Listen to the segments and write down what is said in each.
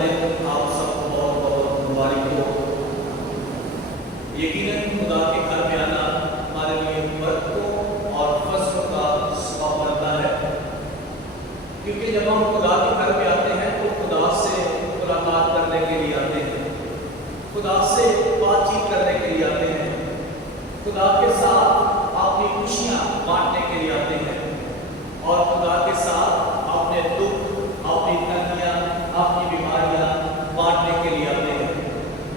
दिन आप सबको बहुत बहुत मुबारक हो। यकीनन खुदा के घर में आना हमारे लिए बरकतों और फजलों का सबब बनता है, क्योंकि जब हम खुदा के घर में आते हैं तो खुदा से मुलाकात करने के लिए आते हैं, खुदा से बातचीत करने के लिए आते हैं, खुदा के साथ अपनी खुशियाँ बांटने के लिए आते हैं और खुदा के साथ अपने दुख, अपनी तंगियाँ, अपनी बीमारियाँ बांटने के लिए आते हैं।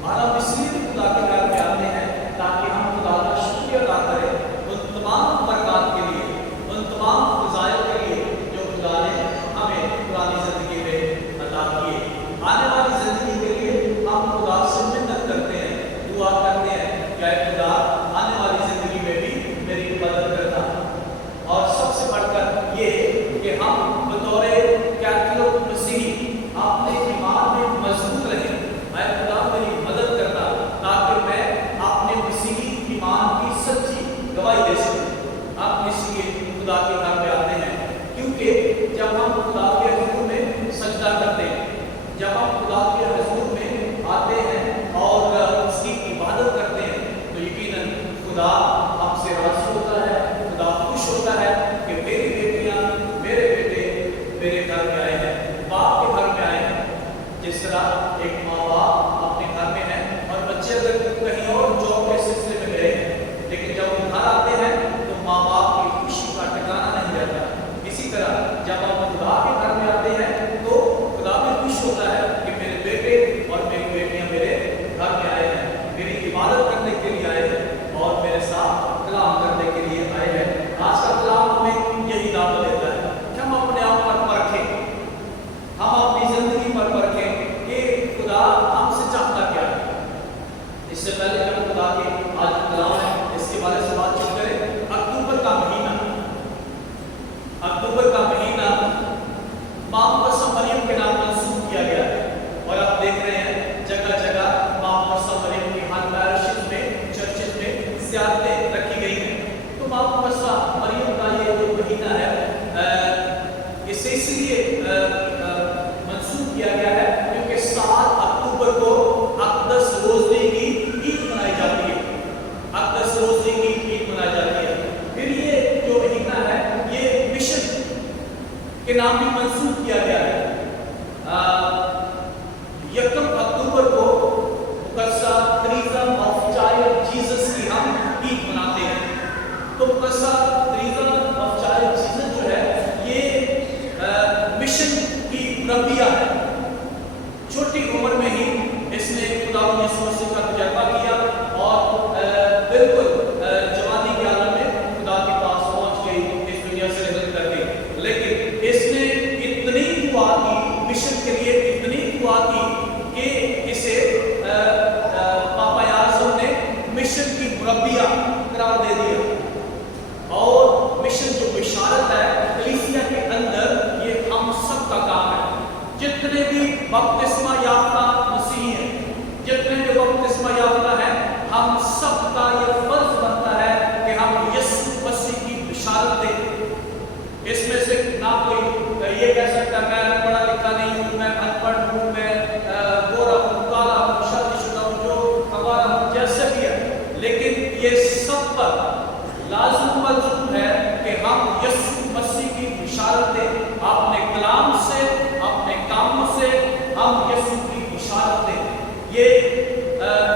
और हम इसलिए भी खुदा के घर में आते हैं ताकि हम खुदा का शुक्रिया अदा करें उन तमाम बरकत के लिए, उन तमाम फज़ाइल के लिए जो खुदा ने हमें पुरानी ज़िंदगी में अता किए। आने वाली ज़िंदगी के लिए हम खुदा से मिन्नत करते हैं, दुआ करते हैं कि ऐ खुदा आने वाली ज़िंदगी में भी मेरी मदद करना। और सबसे बढ़कर ये कि हम बतौर कैथोलिक मसीही अपने ईमान में मजबूत रहें। ऐ खुदा मेरी मदद करना ताकि मैं अपने मसीही ईमान की सच्ची गवाही दे सकूं। हम इसलिए खुदा के घर में आते हैं, क्योंकि जब हम खुदा के हुजूर में सजदा करते हैं, जब हम खुदा के हुजूर में आते हैं और उसकी इबादत करते हैं, तो यकीनन खुदा हमसे राज़ी होता है, खुदा खुश होता है कि मेरी बेटियां, मेरे बेटे मेरे घर में आए हैं, बाप के घर में आए हैं। जिस तरह एक माँ बाप अपने घर में है और बच्चे अगर कहीं और जॉब के सिलसिले में गए हैं, लेकिन जब वो घर आते हैं तो माँ बाप की खुशी का ठिकाना नहीं रहता। इसी तरह जब हम खुदा के घर में आते हैं तो खुदा भी खुश होता है कि मेरे बेटे और मेरी बेटियां मेरे घर में आए हैं, मेरी इबादत करने के लिए आए हैं और मेरे साथ कलाम करने के लिए आए हैं। आज का कलाम हमें यही दावत देता है कि हम अपने आप पर परखें, हम अपनी जिंदगी पर परखें कि खुदा हमसे चाहता क्या है। इससे पहले हम खुदा के आज कलाम है इसके बारे में बातचीत करें। अक्टूबर का महीना, अक्टूबर का महीना माँ मुकद्दस मरियम के नाम मंसूब किया गया है और आप देख रहे हैं जगह जगह माँ मुकद्दस मरियम की हर पैरिशेस में, चर्चेस में ज़ियारतें रखी गई हैं। तो माँ मुकद्दस मरियम का ये जो महीना है इसे इसलिए मंसूब किया गया है क्योंकि 7 अक्टूबर को अक़दस रोज़नी की ईद मनाई जाती है, अक़दस रोज़नी की ईद मनाई जाती है। फिर ये जो महीना है ये मिशन के नाम भी मंसूब किया गया है। 1 अक्टूबर को मुकद्दस थ्रीज़ा ऑफ चाइल्ड जीसस की हम ईद मनाते हैं। तो मुकद्दस थ्रीज़ा ऑफ चाइल्ड जीसस जो है ये मिशन की मुरब्बिया है। छोटी उम्र में ही इसने खुदा यीशु मसीह का तजर्बा किया और बिल्कुल जवानी के आलम में खुदा के पास पहुंच गई, इस दुनिया से निकल कर गई। लेकिन इसने इतनी दुआ की, मिशन के लिए इतनी दुआ की कि इसे पापा यासूब ने मिशन की मुरब्बिया करार दे दिया। और मिशन जो बिशारत है कलीसिया के अंदर, ये हम सब का काम है। जितने भी बपतिस्मा याफ्ता मसीही हैं, जितने भी बपतिस्मा याफ्ता हैं, हम सब का ये फर्ज बनता है कि हम यीशु मसीह की बिशारत दें। इसमें से ना कोई ये कह सकता है मैं पढ़ा लिखा नहीं हूँ, मैं अनपढ़ हूँ, मैं गोरा हूँ, काला हूँ, शादीशुदा हूँ, जो हमारा हूँ, जैसे भी है, लेकिन ये सब पर लाज़िम मलज़ूम है कि हम यीशु मसीह की बिशारत दें। अपने कलाम से, अपने कामों से हम यीशु की बिशारत दें। ये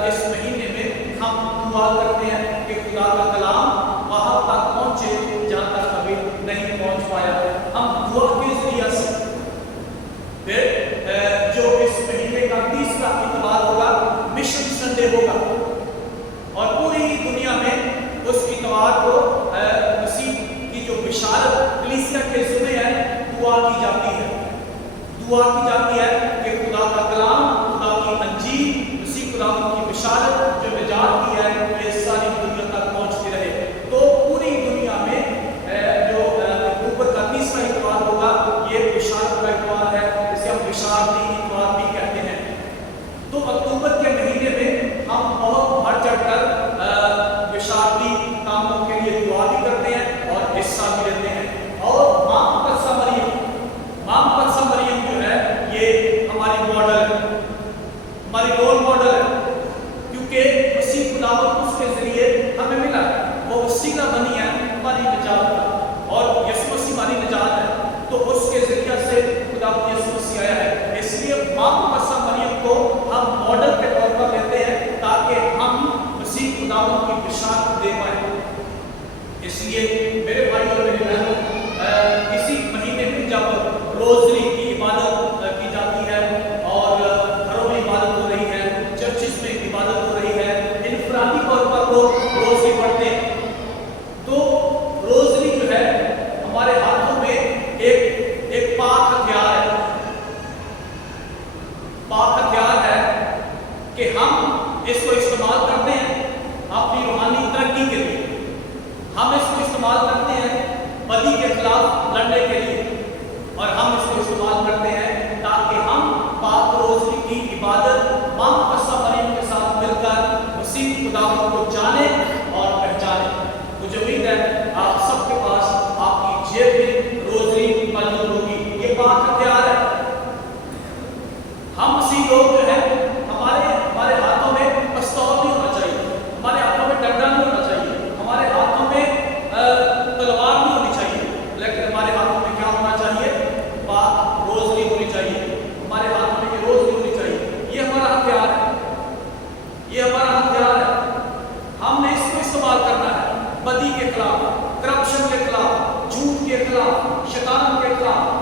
इस महीने में हम दुआ करते हैं कि खुदा का कलाम वहाँ तक पहुँचे जहाँ तक कभी नहीं पहुँच पाया। हम दुआ के ज़रिए से फिर जो इस महीने का 30वां इतवार होगा, मिशन संडे होगा और पूरी दुनिया में उस इतवार को मसीह की जो बिशारत कलीसिया के ज़रिए है दुआ की जाती है। दुआ की जाती है कि खुदा का कलाम, खुदा की अंजील, मसीह खुदा की बिशारत जो निजात की है ये सारी दुनिया तक पहुंचती रहे। तो पूरी दुनिया में जो अक्टूबर का 30वां इतवार होगा ये बिशारत का इतवार है, इसे हम बिशारती इतवार भी कहते हैं। तो अक्टूबर के महीने में हम बहुत बढ़ चढ़कर बिशारती कामों के लिए दुआ भी करते हैं और हिस्सा भी लेते हैं। और माँ मुकद्दस मरियम जो है मॉडल है, हमारी रोल मॉडल है, क्योंकि मसीह खुदावंद उसके जरिए हमें मिला है, वो वसीला बनी है हमारी निजात का, और यीशु मसीह हमारी निजात है, तो उसके जरिए से खुदावंद यीशु मसीह आया है। इसलिए माँ मुकद्दसा मरियम को हम मॉडल के तौर पर लेते हैं ताकि हम मसीह खुदावंद की बिशारत दे पाए। इसलिए मेरे भाई और मेरी बहनों, इसी महीने में जब रोजरी की इबादत की जाती है और घरों में इबादत हो रही है, चर्चिस में इबादत हो रही है, इनफरादी तौर पर लोग रोजरी पढ़ते हैं, तो रोजरी जो है हमारे हाथों में एक पाक हथियार है, पाक हथियार है कि हम इसको इस्तेमाल करते हैं अपनी रूहानी तरक्की के लिए, हम इसको इस्तेमाल करते हैं बदी के खिलाफ लड़ने के लिए, और हम इसको इस्तेमाल करते हैं ताकि हम पाक रोजरी की इबादत माँ मुकद्दसा मरियम के साथ मिलकर मसीह खुदावंद को जाने और पहचाने। मुझे उम्मीद है आप सबके पास आपकी जेब में रोजरी मौजूद होगी। ये पाक हथियार है। हम मसीह लोग जो है हमारे हाथों में पिस्तौल नहीं होना चाहिए, हमारे हाथों में डंडा नहीं होना चाहिए, हमारे हाथों में तलवार नहीं होनी चाहिए, लेकिन हमारे हाथों में क्या होना चाहिए? पाक रोजरी होनी चाहिए। हमारे हाथों में ये रोजरी होनी चाहिए। ये हमारा हथियार है, ये हमारा हथियार है। हमने इसको इस्तेमाल करना है बदी के खिलाफ, करप्शन के खिलाफ, झूठ के खिलाफ, शैतान के खिलाफ,